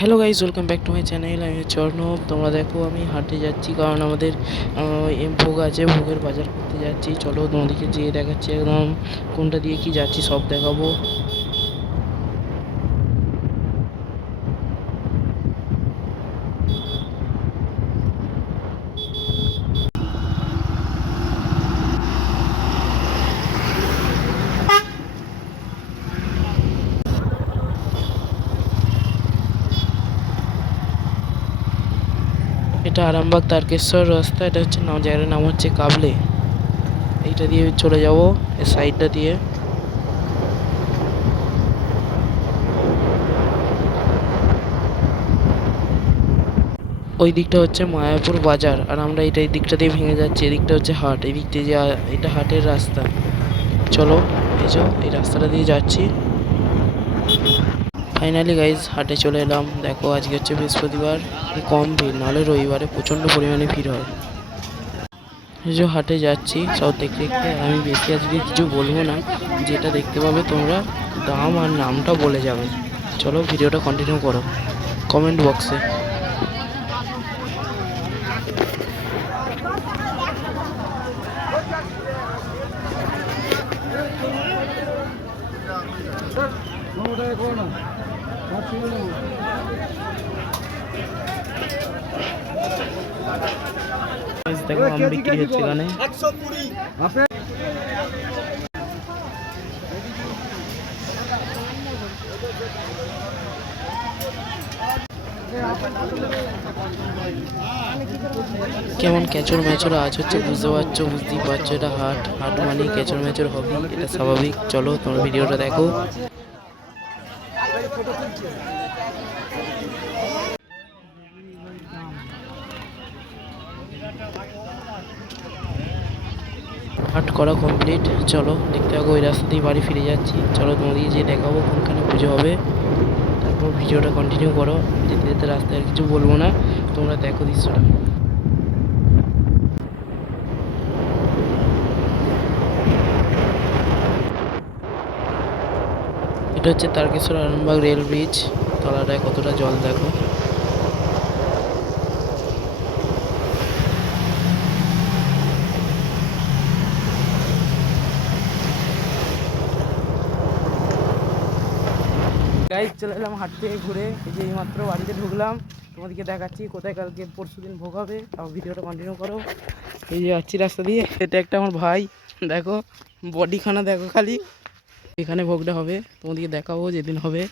Hello guys, welcome back to my channel. আমি হচ্ছে অর্ণব। তোমরা দেখো আমি হাটে যাচ্ছি, কারণ আমাদের ভোগ আছে, ভোগের বাজার করতে যাচ্ছি। চলো তোমাদেরকে যেয়ে দেখাচ্ছি, একদম কোনটা দিয়ে কি যাচ্ছি সব দেখাবো। এটা আরামবাগ তারকেশ্বর রাস্তা। এটা হচ্ছে জায়গাটার নাম হচ্ছে কাবলে। এইটা দিয়ে চলে যাবো, এই সাইডটা দিয়ে। ওই দিকটা হচ্ছে মায়াপুর বাজার, আর আমরা এই দিকটা দিয়ে ভেঙে যাচ্ছি। এদিকটা হচ্ছে হাট, এই দিক দিয়ে এটা হাটের রাস্তা। চলো এই যে এই রাস্তাটা দিয়ে যাচ্ছি। ফাইনালি গাইজ হাটে চলে এলাম। দেখো আজকে হচ্ছে বৃহস্পতিবার, কম ভিড়, নাহলে রবিবারে প্রচণ্ড পরিমাণে ভিড় হয়। এই যে হাটে যাচ্ছি সব দেখতে দেখতে। আমি বেশি আজকে কিছু বলবো না, যেটা দেখতে পাবে তোমরা দাম আর নামটা বলে যাবে। চলো ভিডিওটা কন্টিনিউ করো কমেন্ট বক্সে। দেখো আম বিক্রি হচ্ছে এখানে। কেমন ক্যাচর ম্যাচর আজ হচ্ছে বুঝতেই পারছো। এটা হাট, হাট মানে ক্যাচর ম্যাচর হবে, এটা স্বাভাবিক। চলো তোমরা ভিডিওটা দেখো। হাট করা কমপ্লিট। চলো দেখতে থাকো, ওই রাস্তা দিয়ে বাড়ি ফিরে যাচ্ছি। চলো তোমাদেরকে যে দেখাবো কোনখানে পুজো হবে, তারপর ভিডিওটা কন্টিনিউ করো। যেতে যেতে রাস্তায় আর কিছু বলবো না, তোমরা দেখো দৃশ্যটা। এটা হচ্ছে তারকেশ্বর আরামবাগ রেল ব্রিজ। তলাটায় কতটা জল দেখো। গাইজ চলে এলাম হাট থেকে ঘুরে। এই যে এইমাত্র বাড়িতে ঢুকলাম, তোমাদেরকে দেখাচ্ছি কোথায় কালকে পরশু দিন ভোগ হবে। তাও ভিডিওটা কন্টিনিউ করো। এই যে যাচ্ছি রাস্তা দিয়ে, এটা একটা আমার ভাই, দেখো বডিখানা দেখো খালি। এখানে ভোগটা হবে, তোমাদেরকে দেখাবো যেদিন হবে।